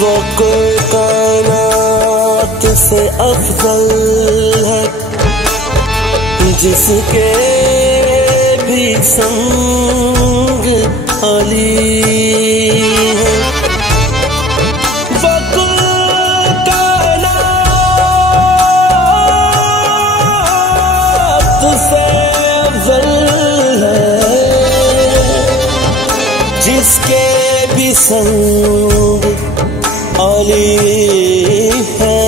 वो कोई कायनात से अफजल है, जिसके भी संग अली है। वो कोई कायनात से अफजल है, जिसके भी संग अली है।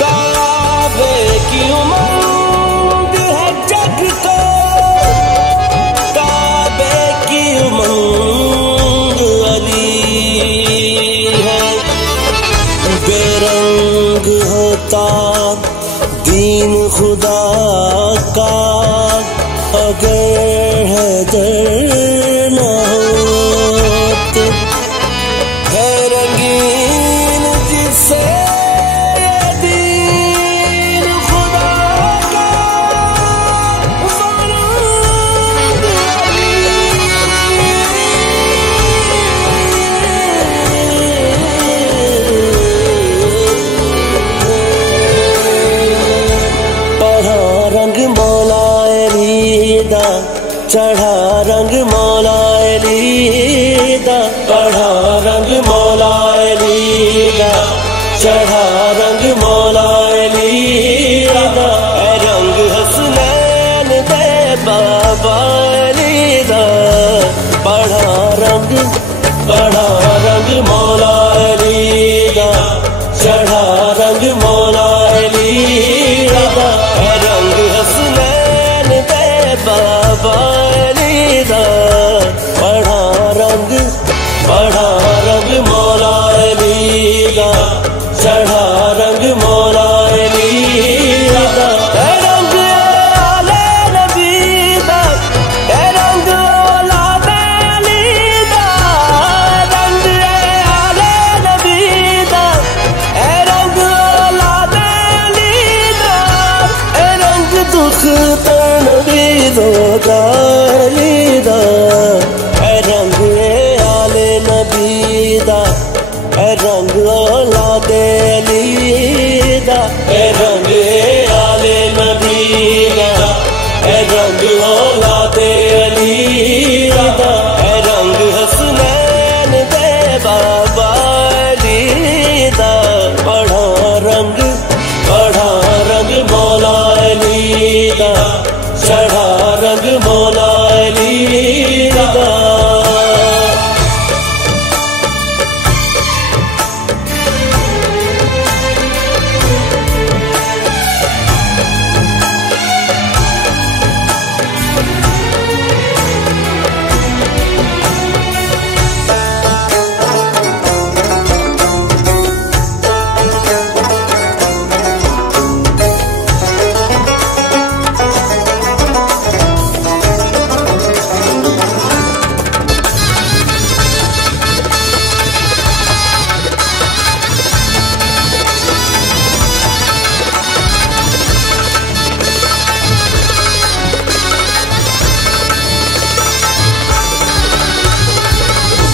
काबे की उमंग है जग को, काबे की उमंग अली है। बेरंग होता दीन खुदा का, अगर हैदर न होते। है रंगीन जिससे ये दीन खुदा का, वो रंग अली। पढ़ा रंग मौला अली दा, चढ़ा रंग मौला अली दा। पढ़ा रंग मौला अली दा, चढ़ा रंग मौला अली दा। रंग हसनैन दे बाबा अली दा। पढ़ा रंग मौला अली दा, चढ़ा रंग मौला अली दा। रंग हसनैन दे बाबा अली दा। पढ़ा रंग मौला अली दा, चढ़ा रंग मौला अली दा। रंग आले नबी दा, रंग औलादे अली दा। रंग आले नबी दा, रंग औलादे अली दा। रंग दुख तन दी दोगा अली दा। रंग आले नबी दा, रंग औलादे अली दा। रंग आले नबी दा, रंग औलादे अली दा। रंग हसनैन दे बाबा अली दा। पढ़ा रंग मौला अली दा, चढ़ा रंग मौला अली दा।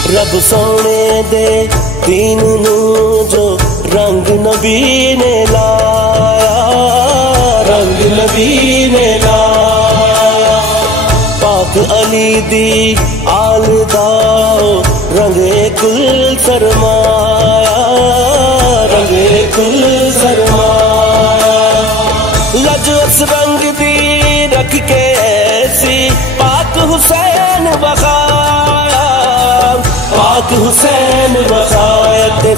रब सोने दे दीन नू जो रंग नबी ने लाया, रंग नबी ने लाया। पाक अली दी आल दाओ रंगे कुल सरमाया, रंगे कुल सरमाया। लजवस रंग दी रख के ऐसी पाक हुसैन बखाया, पाक हुसैन बखाया।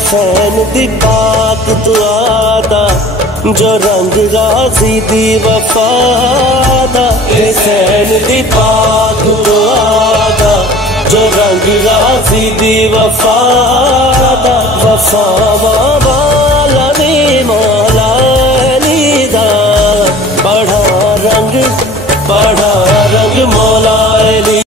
फैन दी पाक दुआदा जो रंग गाजी दी वफादा। फैन दी पाक दुआदा जो रंग गाजी दी वफादा। वफा बाबा